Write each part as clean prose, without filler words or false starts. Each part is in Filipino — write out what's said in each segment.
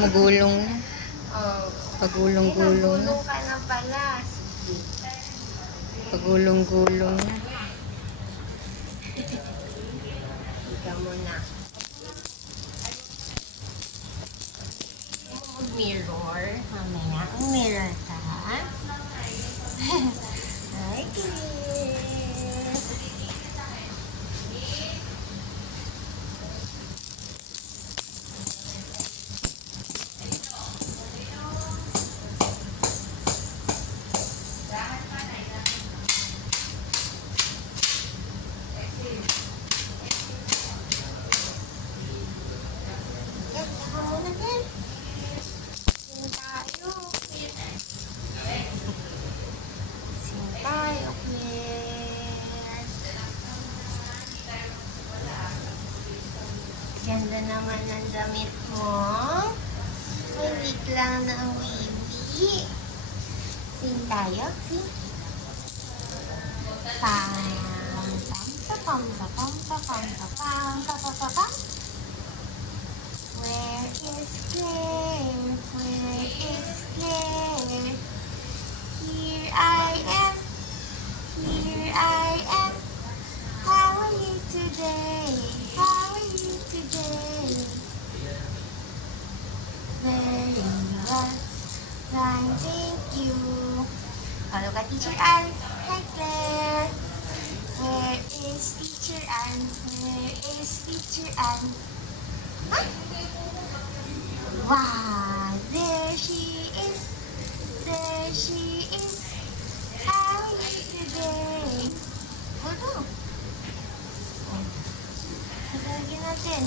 Gumugulong na. Oh. Pagulong-gulong na. Nagulong ka na pala. Sige. Pagulong-gulong na. Ikaw muna. Mag-mirror. Mamaya, mirror ka. Ay, clear. Ganda naman ng damit mo. May wig lang na ang wavy. Sing tayo, sing. Pam, pam, pam, pam, pam, pam, pam, pam, pam, pam, pam. Where is Claire? Where is Claire? Here I am. Here I am. How are you today? How are you today? Very well. Fine, thank you. Follow ka, Teacher Ann. Hi, Claire. Where is Teacher Ann? Where is Teacher Ann? Huh? Wow, there she is. There she is. How are you today? Ano? Lagyan natin.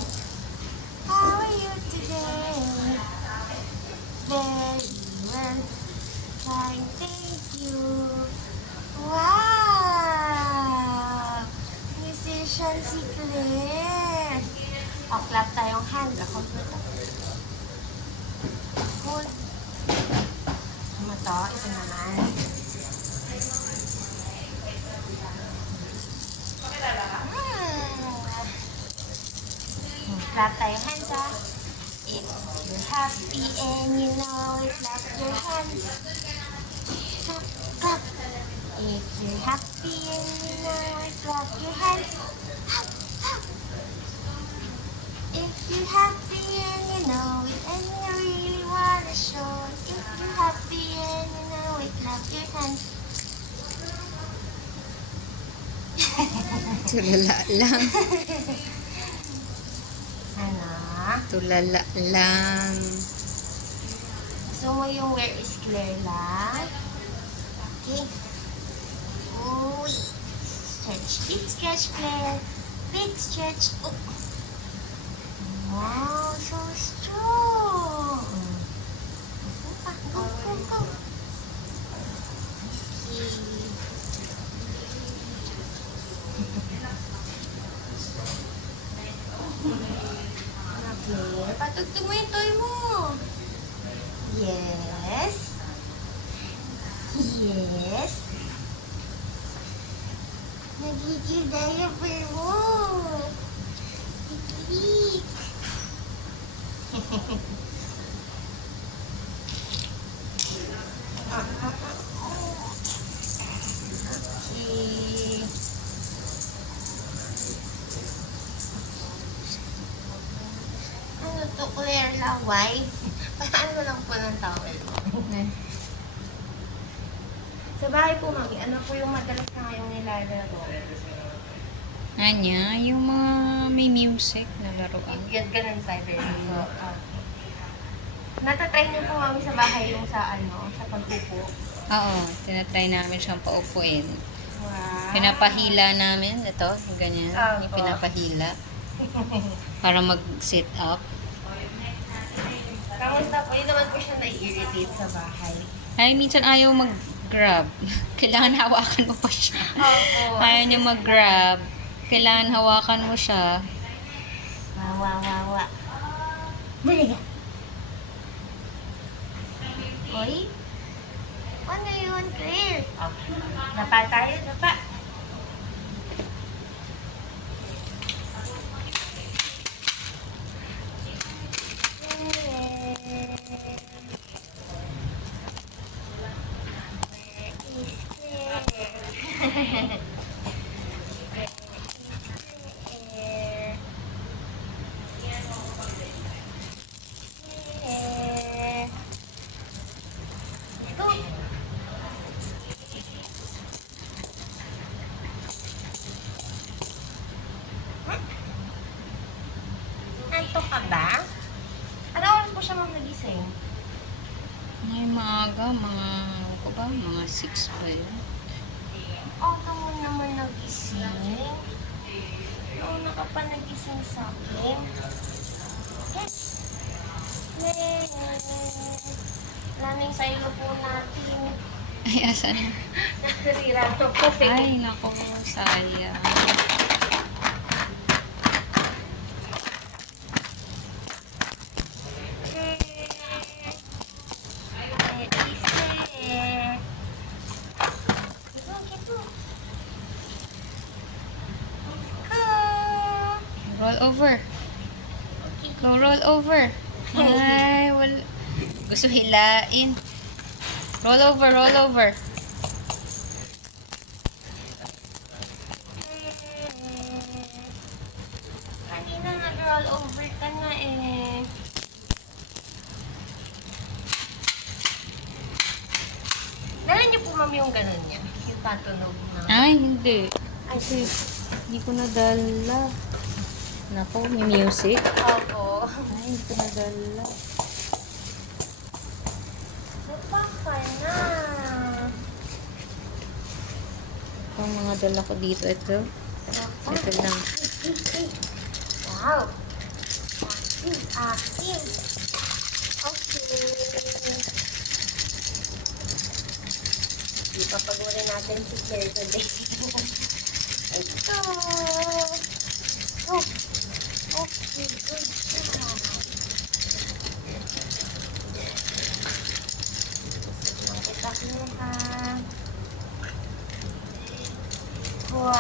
How are you today? Very well. Fine, thank you. Wow! Musician si Claire. O, clap tayong hand. Ako dito. Cool. Ano to? Ito naman. Clap tayo hands ha. If you're happy and you know it, clap your hands. Clap, clap. If you're happy and you know it, clap your hands. Clap, clap. If you're happy and you know it, and you really wanna show it, if you're happy and you know it, clap your hands. Tulala lang. Ano? Tulala lang. Gusto mo yung where is Claire lang? Okay. Uy. Stretch. Big stretch, Claire. Big stretch. Oh. Wow, so strong. Go, go, go. Okay. Patugtog mo yung toy mo. Yes. Yes. Nagigil diaper mo. Tiklik. Okay. Ano to, Claire? Laway? Paano lang po ng towel mo? Sa bahay po, Mami, ano po yung madalas na ngayong nilalaro? Anya, yung mga may music na laruan. Ganun tayo rin. Natatry niyo po, Mami, sa bahay yung sa pagpupo. Oo, tinatry namin siyang paupuin. Wow. Pinapahila namin. Ito, yung ganyan. Yung Opo. pinapahila. Para mag-sit up. Kamusta po? Yun naman po siya na-irritate sa bahay. Ay, minsan ayaw mag-grab. Kailangan hawakan mo pa siya. Opo. Ayaw niya mag-grab. Kailangan hawakan mo siya. Wawa. Bali ka. Oy. Ano yun, Claire? Okay. Dapa tayo, dapa. Yes. siya magigising? Ay, maaga, ano ko ba? Mga 6 pa yun. Aga mo naman nagising. Nauna ka pa nagising sa akin. Yes! Wala na yung sayo po natin. Ay, asan? Nasira na po. Ay, nako, sayang. Roll over. Go roll over. Ay, wala. Gusto hilain. Roll over, roll over. Kanina nag-roll over ka na eh. Dala niyo po mami yung ganun niya. Yung patunog na. Ay, hindi. Ay, Hindi ko nadala. Nako, may music. Opo. Ay, hindi ko nadala. Lupa ka na. Ang mga dala ko dito, ito. Ito lang. Wow. Akin. Okay. Ipapagurin natin si Claire today. Ito. Oh. Okay, good job. Nakita ko ha. Wow.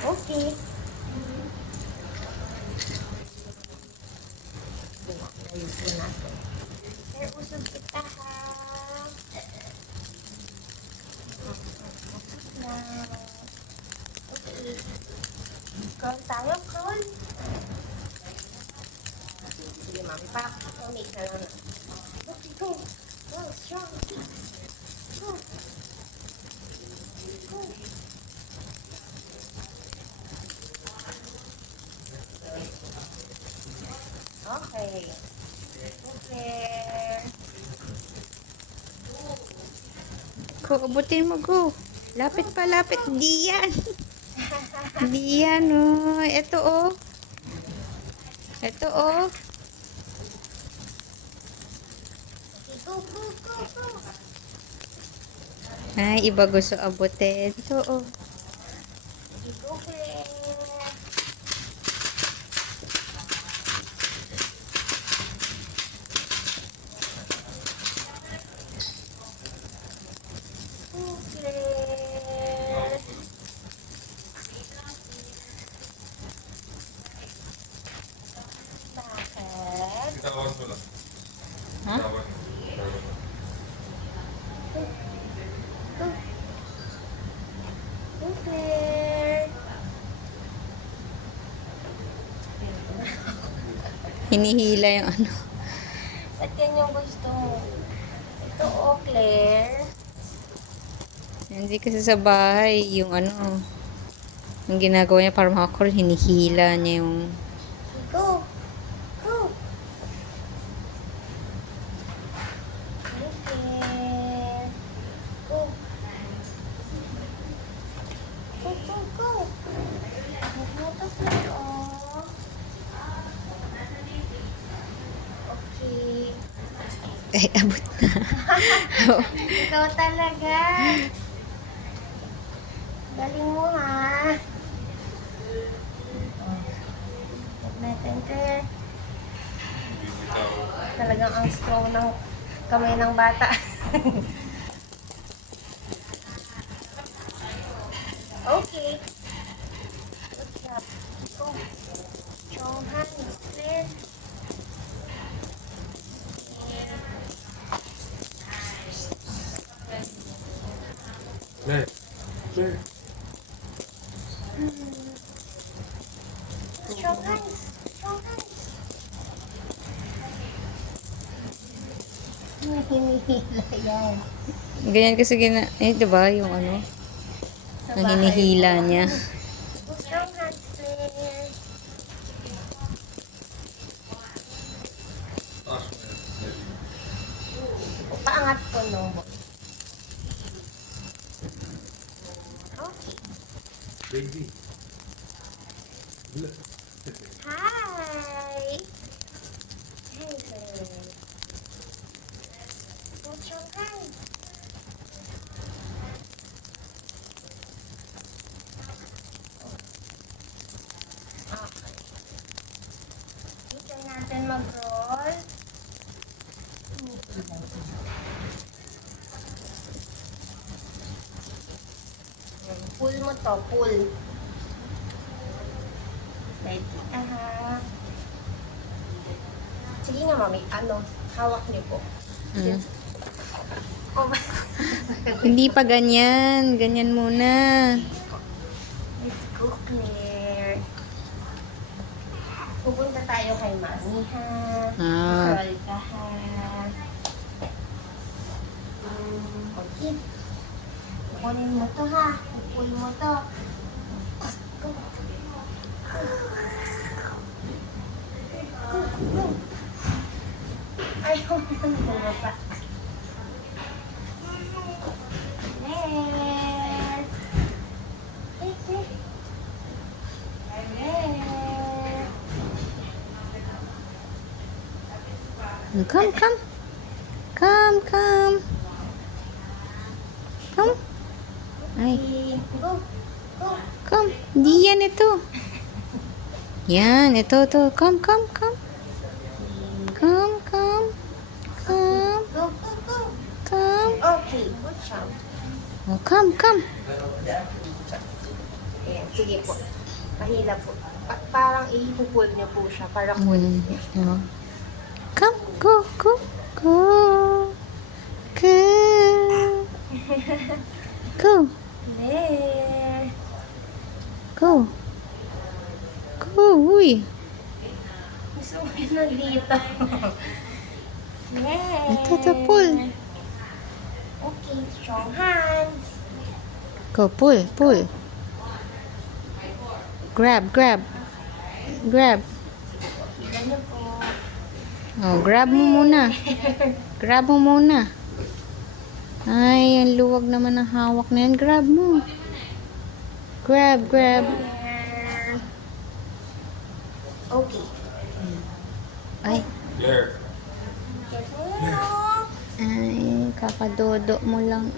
Okay. Ayusin natin. Sir, usog kita ha. Okay. Crawl tayo, crawl. Sige, mami. Make na lang. Let's go. Go, strong. Go. Go. Okay. Okay. Go, abutin mo, go. Lapit pa, lapit. Di yan. Di yan, oh. Ito, oh. Ito, oh. Okay, go, go, go, go. Ay, iba gusto abutin. Ito, oh. Okay, go, Claire. Go, Claire. Bakit? Itawas mo lang. Ha? Itawas mo. Go. Go, Claire. Hinihila yung ano. Ba't yan yung gusto mo? Ito, oh, Claire. Hindi kasi sa bahay, yung ano, yung ginagawa niya para makakurol, hinihila niya yung... Go. Go. Okay. Go. Go, go, go. Huwag mo to, Claire, oh. Okay. Ay, abot na. Ikaw talaga. Galing mo, ha? Huwag natin, Claire. Talagang ang strong ng kamay ng bata. Okay. Good job. Go. Strong hands, Claire. Claire. Claire. Strong hands. Strong hands. Hinihila yan. Ganyan kasi diba, yung ano, Sa ang bahay hinihila mo. niya. Strong hands, Claire. ng boy. Okay. Baby. Look. Hi! Hey, girl. What's your hand? Okay. Try natin mag-roll. Pull mo to, pull. Like, sige nga, mami. Hawak niyo po. Mm. Oh, Hindi pa ganyan. Ganyan muna. let's go, Claire. Pupunta tayo kay mami, ha? Ah. Roll ka, ha? Okay. Kukunin mo to, ha? Pull mo to. Go. Go. Ayaw nang bumaba. Claire. Claire. Come, come. Come, come. Come. Ay, Go. Go. come. Di yan ito. Yan, ito. Come, come, come. Come, come. Come, Go. Go. Go. come. Okay. Good job. Oh, come, come. Ayan, sige po. Pahila po. Parang i-pull niyo po siya para cool. Oh. Come, go, go, go. Go. Go. There. Go. Go, uy. Gusto mo yun nandito. There. Ito, pull. Okay, strong hands. Go, pull, pull. Grab, grab. Grab. Hila niyo po. Oh, grab mo muna. Grab mo muna. Ay, ang luwag naman ng hawak na yan. Grab mo. Grab, grab. There. Okay. Ay, There. Get mo yun. ay, kakadodo mo lang.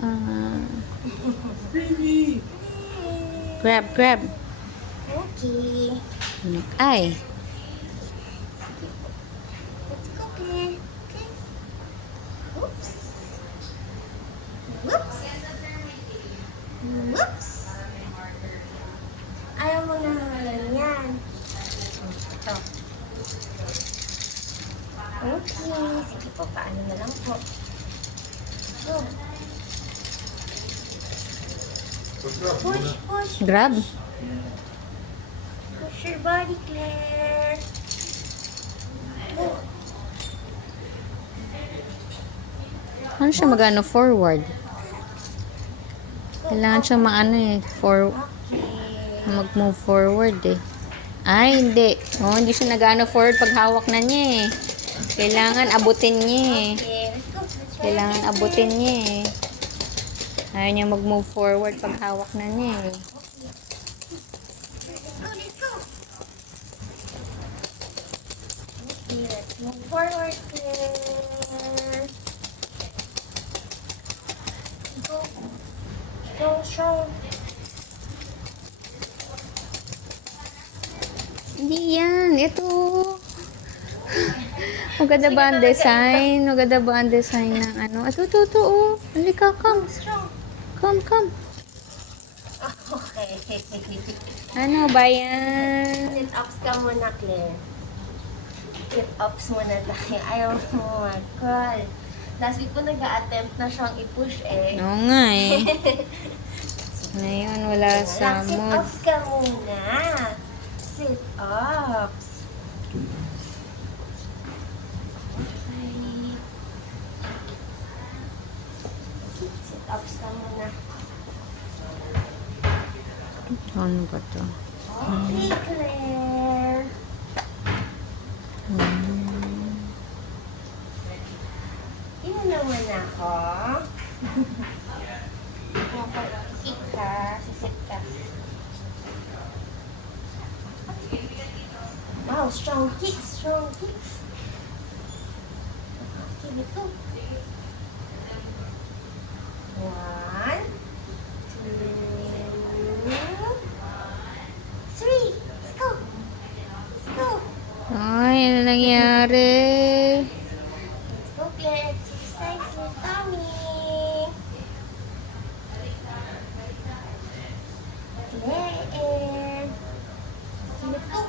Baby. Grab, grab. Okay. Ay, Let's go, Claire. Okay. Oops. Whoops. Whoops. Ayaw mo na halan yan. Ito. Okay. Sige po, paano na lang po. Go. Push, push. grab. Push your body, Claire. Go. Ano siya magano forward? Kailangan siya maano Okay. mag-move forward Ay, hindi. Oh, hindi siya nagano forward pag hawak na niya Kailangan abutin niya Okay, let's go. Let's try Kailangan again, abutin Claire. niya Ayaw niya mag-move forward pag hawak na niya Let's go, let's go. Okay, let's move forward, Claire. Go. Strong. Hindi yan. Ito. Maganda ba ang design? Maganda ba ang design ng ano? Ito. Oh. Halika, come. Strong. Come. Okay. Ano ba yan? Sit-ups ka muna, Claire. Sit-ups muna tayo. Ayaw mo mag-crawl. Last week po nag-a-attempt na siyang i-push Oo nga Ngayon, wala sa mood. Sit-ups ka muna. Sit-ups. Okay. Sit-ups ka muna. Ano ba to? Okay, Claire. Tingnan naman ako. Wow, strong kicks, strong kicks. Okay, let's go. 1, 2, 3. Let's go. Let's go. Ay, ano nangyari? Let's go, Claire. Exercise your tummy. Claire. Let's go.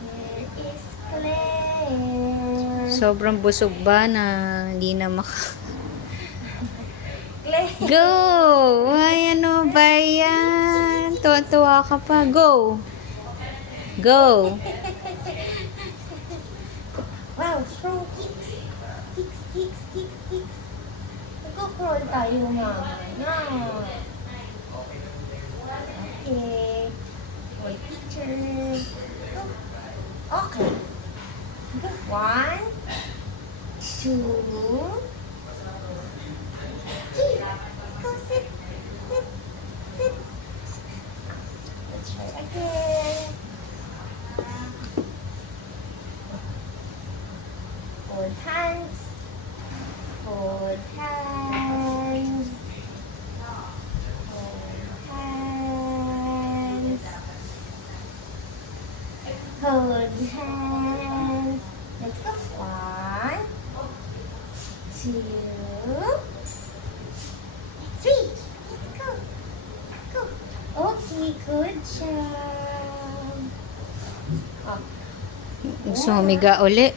Where is Claire? Sobrang busog ba na hindi na Claire. Go! Ay, ano ba yan? Tuwa-tuwa ka pa. Go! Go! Wow, strong kicks. Kicks, kicks, kicks, kicks. Nagko-crawl tayo mamaya. Okay. Boy teacher. Go. Okay. Go. 1, 2, 3. Let's go, sit. Sit. Sit. Let's try again. Hold hands. Hold hands. Hold hands. Hold hands. Let's go. 1, 2, 3. Let's go. Let's go. Okay, good job. Oh. Gusto humiga uli. 1,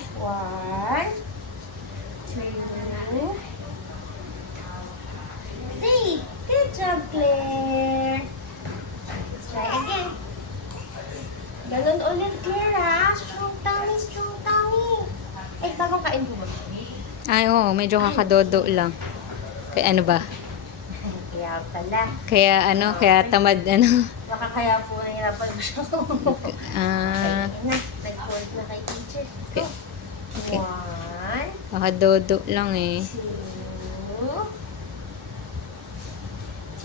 2, 3. Good job, Claire. Let's try again. Ganun ulit, Claire, ha? Strong tummy, strong tummy. Eh, bagong kain po ba? Ay, oo, medyo kakadodo lang. Kaya ano ba? Kaya pala. Kaya tamad, ano. Baka kaya po nahirapan mo siya. Ah, Ayun na, nag-hold na kay teacher. Let's go. Okay. 1, kakadodo lang eh. 2,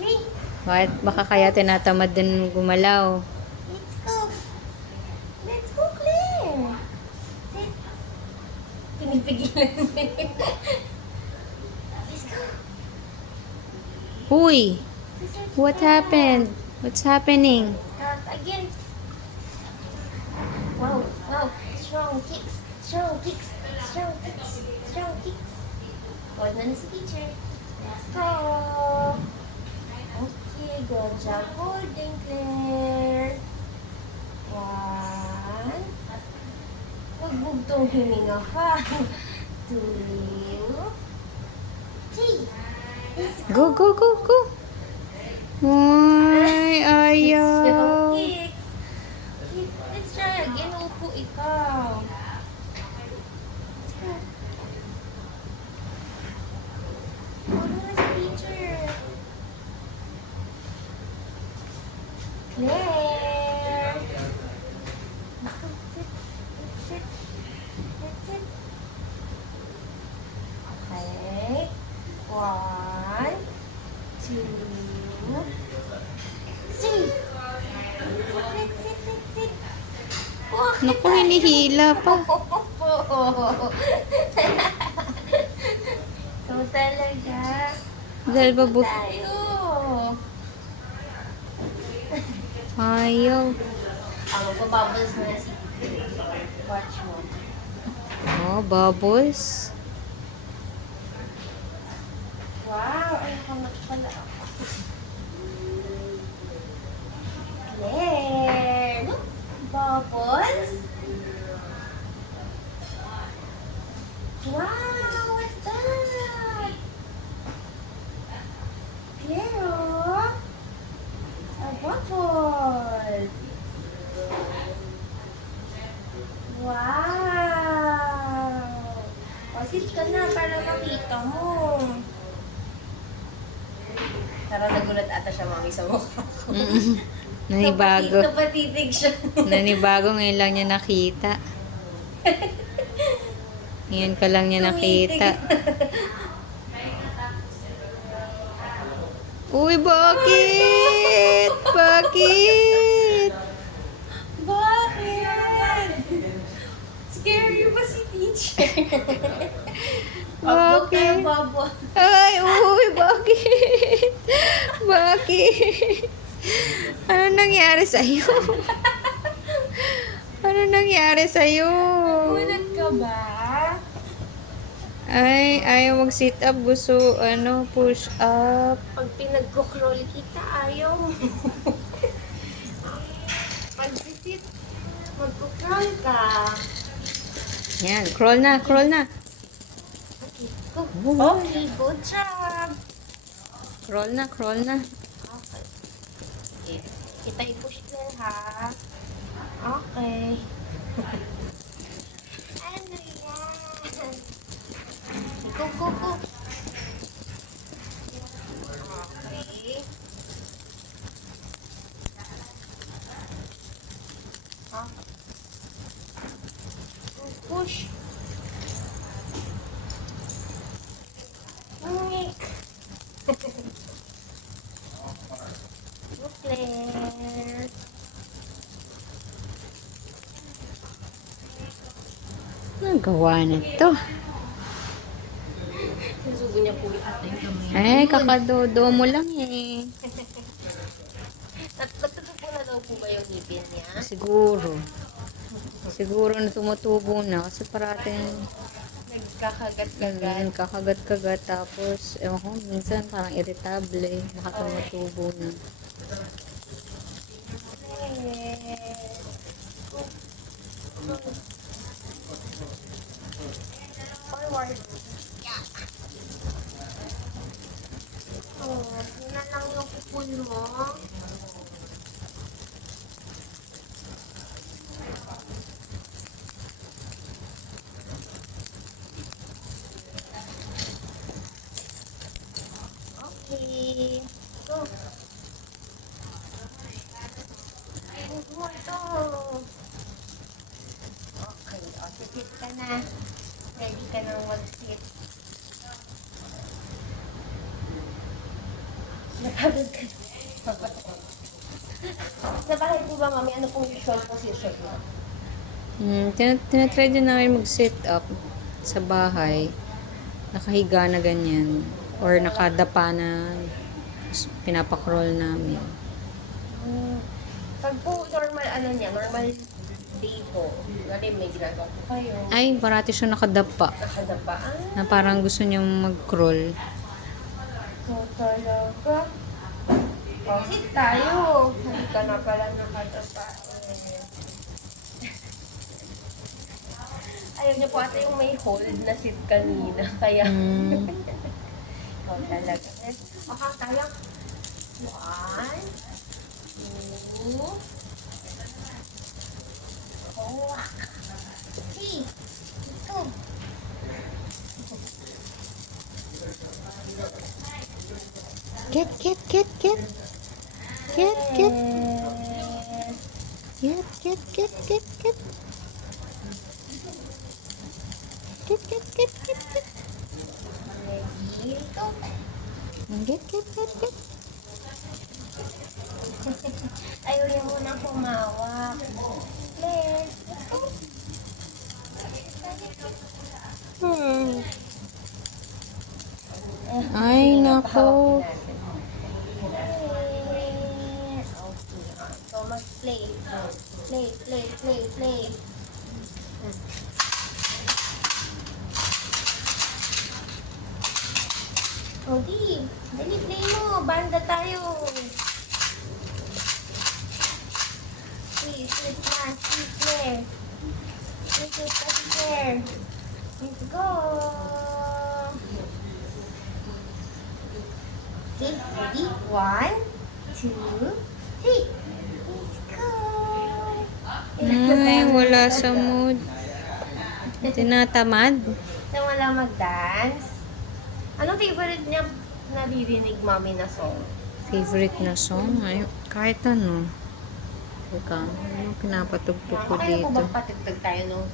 3. Baka kaya tinatamad din gumalaw. Let's go. Let's go, Claire. Sit. Pinipigilan mo. Let's go. Uy! Sit. What happened? What's happening? Start again. Wow, wow. Strong kicks. Strong kicks. Strong kicks. Strong kicks. Hold na si teacher. Let's go. Okay, good job holding, Claire. 1. Magbugtong hininga pa. 2, 3. Let's Go, go, go, go! Ay, ayaw. Strong kicks. Let's try again. Upo ikaw. Let's go. Hold na si teacher. Claire. Let's go. Sit. Let's sit. Let's sit. Okay. 1, 2, 3. Let's sit. Let's sit. Bakit Naku, hinihila pa. Opo. Ikaw talaga. Dahil ba bu- Tayo. Ayaw. Magpapabbles mo na si watch mo. Oh, bubbles. Wow, ang hangat pala ako. Claire. Look, bubbles. Wow, what's that? Claire, oh. It's a bubble. Wow. Pasit ka na para makita mo. Tara, nagulat ata siya, mami, sa mukha ko. Nanibago. Napatitig siya. Nanibago ngayon lang niya nakita. Ngayon ka lang niya nakita. Uy, bakit? Bakit? wheelchair. Opo kayo, Bakit? Bobo. Ay, uy, bakit? Bakit? Ano nangyari sa'yo? Ano nangyari sa'yo? Gulat ka ba? Ay, ayaw mag-sit up. Gusto, push up. Pag pinag-crawl kita, ayaw mo. Pag visit, mag-crawl ka. Yan, crawl na, crawl na. Okay, go. Oh. Okay, good job. Crawl na, crawl na. Okay. Kita i-push din, ha? Okay. Ano yan? Go, go, go. Okay. Push. Uy. Claire. Ang gawa na to. Susubo niya po ata yung kamay. Ay, kakadodo mo lang eh. Natutupo na daw po ba yung ngipin niya? Siguro. Siguro na tumutubo na kasi parating Nagkakagat-kagat. kakagat-kagat tapos ewan ko, minsan parang irritable baka tumutubo na. Forward. Yeah. Oh, yun na lang yung pupul mo. Okay. Go. Move mo ito. Okay. O, sit ka na. Ready ka nang mag-sit. Napagod ka. Sa bahay po ba, mami, ano pong usual position mo? Tinatry din namin mag-sit up sa bahay. Nakahiga na ganyan. Or nakadapa na pinapakroll namin. Pag po normal, normal day po, dati may ginagawa po kayo, Ay, parati siya nakadapa. nakadapaan. Na parang gusto niyang mag-crawl. So, talaga. O, sit tayo. Hindi ka na pala nakadapa. Ayaw niyo po ata yung may hold na sit kanina. Kaya, ikaw talaga. Okay, tayo. 1, 2, 3, 2. Get. Get. Ayaw niya muna humawak. Let's go. Ay, nako. Okay. So, mag-play. Play. Oh, di. Dali, play mo. Banda tayo. Sit na. Sit there. Sit there. Let's go. Okay, ready? 1, 2, 3. Let's go. Ay, wala sa mood. Tinatamad. So, wala mag-dance? Anong favorite niya naririnig, mami, na song? Favorite na song? Ay, kahit ano. Teka, ano pinapatugtog ko Okay na po dito? ba patugtog tayo nung